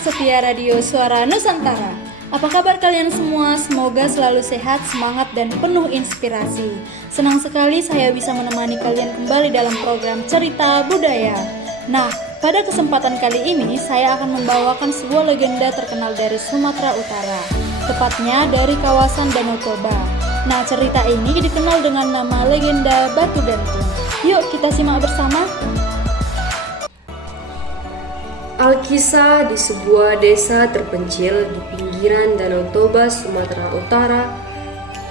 setia Radio Suara Nusantara. Apa kabar kalian semua? Semoga selalu sehat, semangat, dan penuh inspirasi. Senang sekali saya bisa menemani kalian kembali dalam program Cerita Budaya. Nah, pada kesempatan kali ini saya akan membawakan sebuah legenda terkenal dari Sumatera Utara, tepatnya dari kawasan Danau Toba. Nah, cerita ini dikenal dengan nama legenda Batu Gantung. Yuk kita simak bersama. Alkisah di sebuah desa terpencil di pinggiran Danau Toba, Sumatera Utara,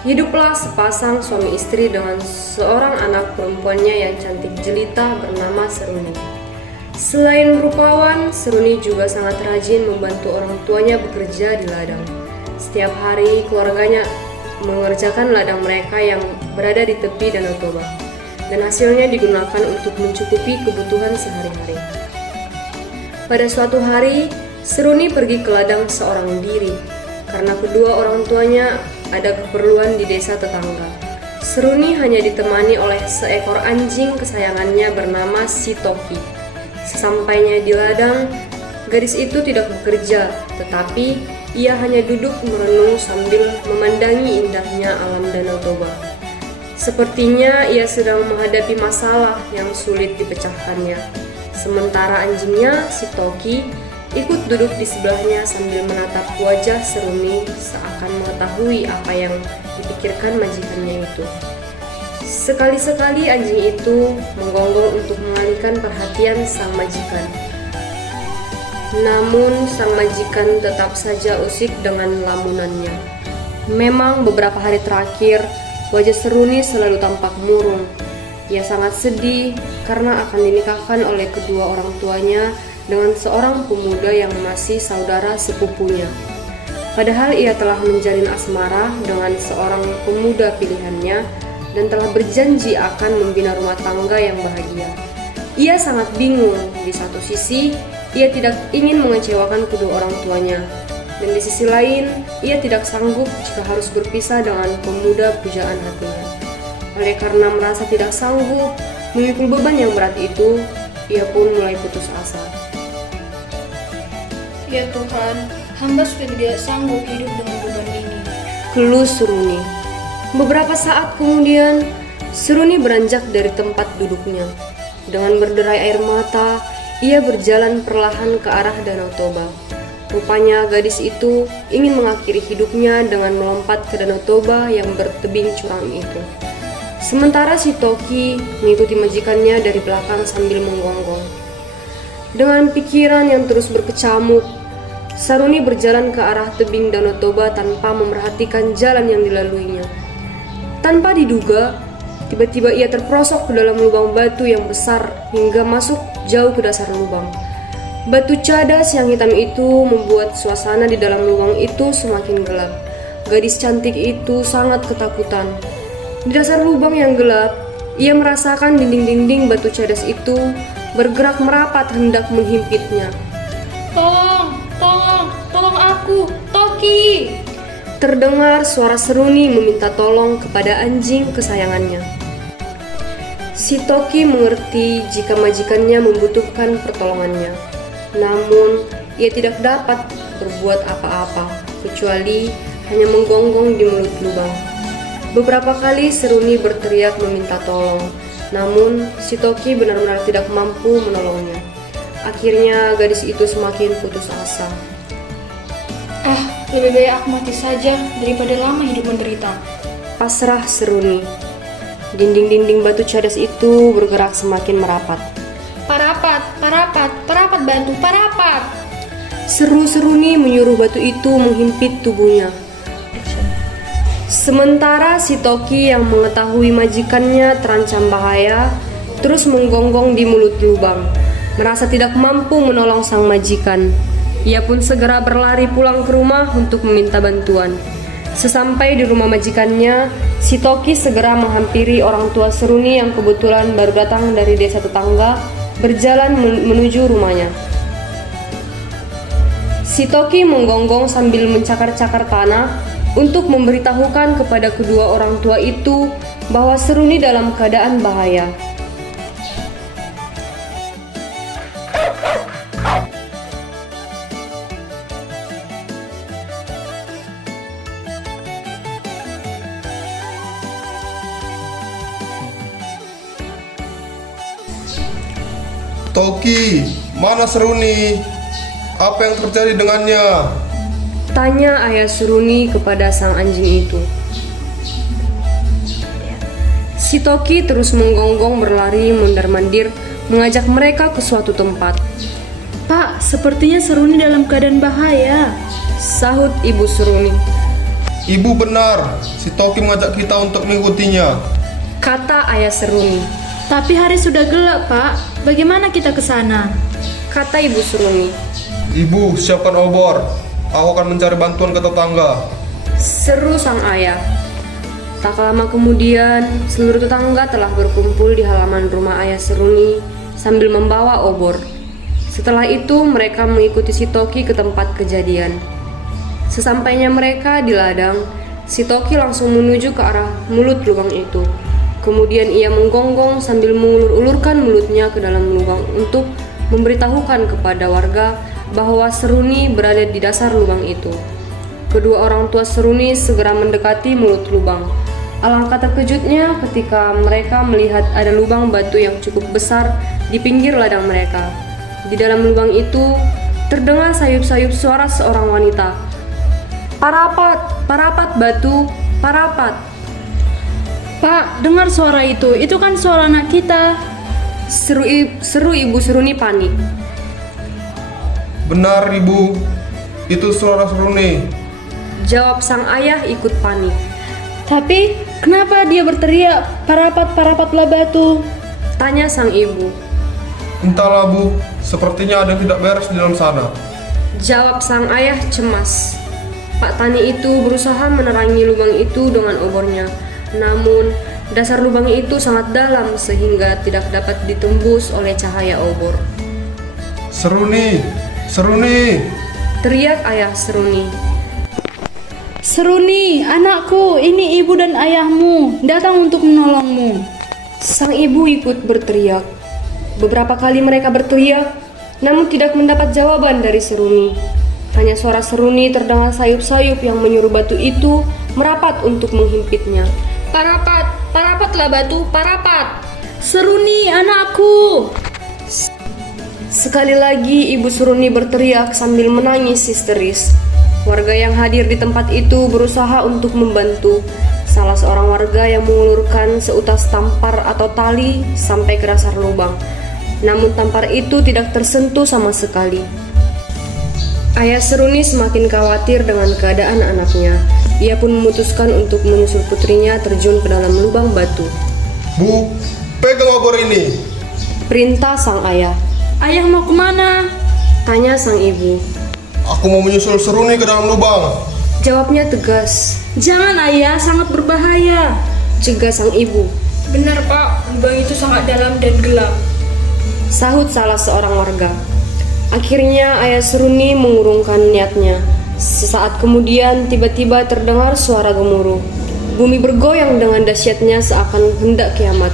hiduplah sepasang suami istri dengan seorang anak perempuannya yang cantik jelita bernama Seruni. Selain rupawan, Seruni juga sangat rajin membantu orang tuanya bekerja di ladang. Setiap hari keluarganya mengerjakan ladang mereka yang berada di tepi Danau Toba, dan hasilnya digunakan untuk mencukupi kebutuhan sehari-hari. Pada suatu hari, Seruni pergi ke ladang seorang diri karena kedua orang tuanya ada keperluan di desa tetangga. Seruni hanya ditemani oleh seekor anjing kesayangannya bernama Sitoki. Sesampainya di ladang, gadis itu tidak bekerja, tetapi ia hanya duduk merenung sambil memandangi indahnya alam Danau Toba. Sepertinya ia sedang menghadapi masalah yang sulit dipecahkannya. Sementara anjingnya, Sitoki, ikut duduk di sebelahnya sambil menatap wajah Seruni seakan mengetahui apa yang dipikirkan majikannya itu. Sekali-sekali anjing itu menggonggong untuk mengalihkan perhatian sang majikan. Namun sang majikan tetap saja usik dengan lamunannya. Memang beberapa hari terakhir, wajah Seruni selalu tampak murung. Ia sangat sedih karena akan dinikahkan oleh kedua orang tuanya dengan seorang pemuda yang masih saudara sepupunya. Padahal ia telah menjalin asmara dengan seorang pemuda pilihannya dan telah berjanji akan membina rumah tangga yang bahagia. Ia sangat bingung. Di satu sisi, ia tidak ingin mengecewakan kedua orang tuanya, dan di sisi lain, ia tidak sanggup jika harus berpisah dengan pemuda pujaan hatinya. Oleh karena merasa tidak sanggup memikul beban yang berat itu, ia pun mulai putus asa. Ya Tuhan, hamba sudah tidak sanggup hidup dengan beban ini. Keluh Seruni. Beberapa saat kemudian, Seruni beranjak dari tempat duduknya. Dengan berderai air mata, ia berjalan perlahan ke arah Danau Toba. Rupanya gadis itu ingin mengakhiri hidupnya dengan melompat ke Danau Toba yang bertebing curam itu. Sementara Sitoki mengikuti majikannya dari belakang sambil menggonggong. Dengan pikiran yang terus berkecamuk, Seruni berjalan ke arah tebing Danau Toba tanpa memerhatikan jalan yang dilaluinya. Tanpa diduga, tiba-tiba ia terperosok ke dalam lubang batu yang besar hingga masuk jauh ke dasar lubang. Batu cadas yang hitam itu membuat suasana di dalam lubang itu semakin gelap. Gadis cantik itu sangat ketakutan. Di dasar lubang yang gelap, ia merasakan dinding-dinding batu cadas itu bergerak merapat hendak menghimpitnya. Tolong aku, Toki! Terdengar suara Seruni meminta tolong kepada anjing kesayangannya. Si Toki mengerti jika majikannya membutuhkan pertolongannya. Namun, ia tidak dapat berbuat apa-apa, kecuali hanya menggonggong di mulut lubang. Beberapa kali Seruni berteriak meminta tolong, namun si Toki benar-benar tidak mampu menolongnya. Akhirnya gadis itu semakin putus asa. Lebih baik aku mati saja daripada lama hidup menderita. Pasrah Seruni. Dinding-dinding batu cadas itu bergerak semakin merapat. Parapat batu, parapat! Seru Seruni menyuruh batu itu menghimpit tubuhnya. Sementara si Toki yang mengetahui majikannya terancam bahaya, terus menggonggong di mulut lubang. Merasa tidak mampu menolong sang majikan, ia pun segera berlari pulang ke rumah untuk meminta bantuan. Sesampai di rumah majikannya, si Toki segera menghampiri orang tua Seruni yang kebetulan baru datang dari desa tetangga, berjalan menuju rumahnya. Si Toki menggonggong sambil mencakar-cakar tanah untuk memberitahukan kepada kedua orang tua itu bahwa Seruni dalam keadaan bahaya. Toki, mana Seruni? Apa yang terjadi dengannya? Tanya ayah Seruni kepada sang anjing itu. Si Toki terus menggonggong berlari mondar-mandir mengajak mereka ke suatu tempat. Pak, sepertinya Seruni dalam keadaan bahaya. Sahut ibu Seruni. Ibu benar, si Toki mengajak kita untuk mengikutinya. Kata ayah Seruni. Tapi hari sudah gelap, Pak. Bagaimana kita ke sana? Kata ibu Seruni. Ibu, siapkan obor. Aku akan mencari bantuan ke tetangga. Seru sang ayah. Tak lama kemudian, seluruh tetangga telah berkumpul di halaman rumah ayah Seruni sambil membawa obor. Setelah itu, mereka mengikuti si Toki ke tempat kejadian. Sesampainya mereka di ladang, si Toki langsung menuju ke arah mulut lubang itu. Kemudian ia menggonggong sambil mengulur-ulurkan mulutnya ke dalam lubang untuk memberitahukan kepada warga bahwa Seruni berada di dasar lubang itu. Kedua orang tua Seruni segera mendekati mulut lubang. Alangkah terkejutnya ketika mereka melihat ada lubang batu yang cukup besar di pinggir ladang mereka. Di dalam lubang itu terdengar sayup-sayup suara seorang wanita. Parapat, parapat batu, parapat. Pak, dengar suara itu. Itu kan suara anak kita. Seru ibu Seruni panik. Benar, Ibu. Itu suara Seruni. Jawab sang ayah ikut panik. Tapi, kenapa dia berteriak, parapat-parapatlah batu? Tanya sang ibu. Entahlah, Bu. Sepertinya ada yang tidak beres di dalam sana. Jawab sang ayah cemas. Pak Tani itu berusaha menerangi lubang itu dengan obornya. Namun, dasar lubang itu sangat dalam sehingga tidak dapat ditembus oleh cahaya obor. Seruni! Seruni! Teriak ayah Seruni. Seruni, anakku, ini ibu dan ayahmu datang untuk menolongmu. Sang ibu ikut berteriak. Beberapa kali mereka berteriak, namun tidak mendapat jawaban dari Seruni. Hanya suara Seruni terdengar sayup-sayup yang menyuruh batu itu merapat untuk menghimpitnya. Parapat, parapatlah batu, parapat. Seruni, anakku. Sekali lagi ibu Seruni berteriak sambil menangis histeris. Warga yang hadir di tempat itu berusaha untuk membantu. Salah seorang warga yang mengulurkan seutas tampar atau tali sampai ke dasar lubang. Namun tampar itu tidak tersentuh sama sekali. Ayah Seruni semakin khawatir dengan keadaan anaknya. Ia pun memutuskan untuk menyusul putrinya terjun ke dalam lubang batu. Bu, pegang obor ini. Perintah sang ayah. Ayah mau kemana? Tanya sang ibu. Aku mau menyusul Seruni ke dalam lubang. Jawabnya tegas. Jangan ayah, sangat berbahaya. Cegah sang ibu. Benar pak, lubang itu sangat dalam dan gelap. Sahut salah seorang warga. Akhirnya ayah Seruni mengurungkan niatnya. Sesaat kemudian tiba-tiba terdengar suara gemuruh. Bumi bergoyang dengan dahsyatnya seakan hendak kiamat.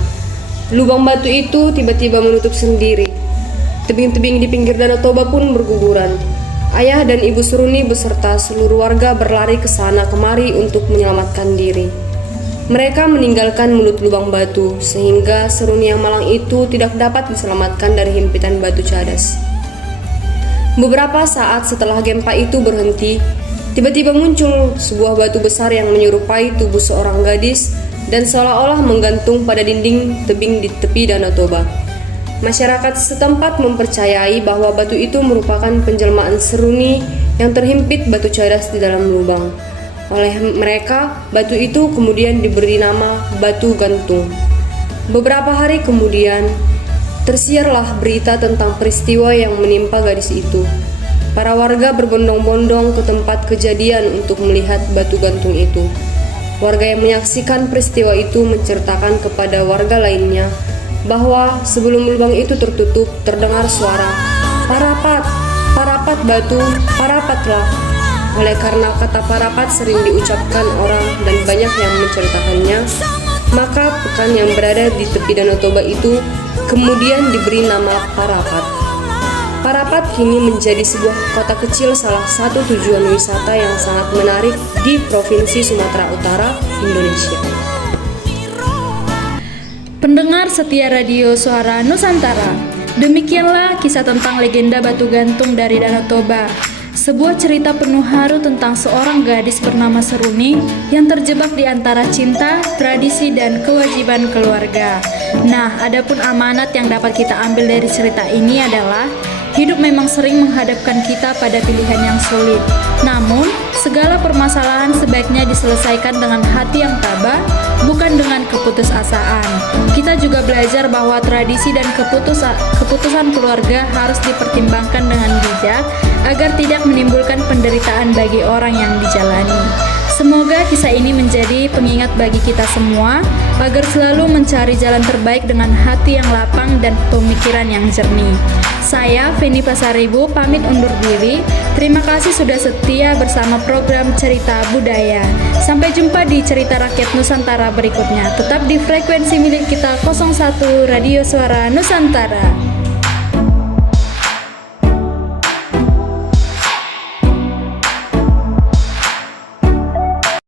Lubang batu itu tiba-tiba menutup sendiri. Tebing-tebing di pinggir Danau Toba pun berguguran. Ayah dan ibu Seruni beserta seluruh warga berlari ke sana kemari untuk menyelamatkan diri. Mereka meninggalkan mulut lubang batu sehingga Seruni yang malang itu tidak dapat diselamatkan dari himpitan batu cadas. Beberapa saat setelah gempa itu berhenti, tiba-tiba muncul sebuah batu besar yang menyerupai tubuh seorang gadis dan seolah-olah menggantung pada dinding tebing di tepi Danau Toba. Masyarakat setempat mempercayai bahwa batu itu merupakan penjelmaan Seruni yang terhimpit batu cadas di dalam lubang. Oleh mereka, batu itu kemudian diberi nama Batu Gantung. Beberapa hari kemudian, tersiarlah berita tentang peristiwa yang menimpa gadis itu. Para warga berbondong-bondong ke tempat kejadian untuk melihat batu gantung itu. Warga yang menyaksikan peristiwa itu menceritakan kepada warga lainnya bahwa sebelum lubang itu tertutup terdengar suara parapat, parapat batu, parapatlah. Oleh karena kata parapat sering diucapkan orang dan banyak yang menceritakannya, maka pekan yang berada di tepi Danau Toba itu kemudian diberi nama Parapat. Parapat kini menjadi sebuah kota kecil salah satu tujuan wisata yang sangat menarik di Provinsi Sumatera Utara, Indonesia. Pendengar setia Radio Suara Nusantara, Demikianlah kisah tentang legenda batu gantung dari Danau Toba. Sebuah cerita penuh haru tentang seorang gadis bernama Seruni yang terjebak di antara cinta, tradisi, dan kewajiban keluarga. Nah, adapun amanat yang dapat kita ambil dari cerita ini adalah hidup memang sering menghadapkan kita pada pilihan yang sulit. Namun, segala permasalahan sebaiknya diselesaikan dengan hati yang tabah, bukan dengan keputusasaan. Kita juga belajar bahwa tradisi dan keputusan keluarga harus dipertimbangkan dengan bijak agar tidak menimbulkan penderitaan bagi orang yang dijalani. Semoga kisah ini menjadi pengingat bagi kita semua agar selalu mencari jalan terbaik dengan hati yang lapang dan pemikiran yang jernih. Saya, Feni Pasaribu, pamit undur diri. Terima kasih sudah setia bersama program Cerita Budaya. Sampai jumpa di Cerita Rakyat Nusantara berikutnya. Tetap di frekuensi milik kita 01 Radio Suara Nusantara.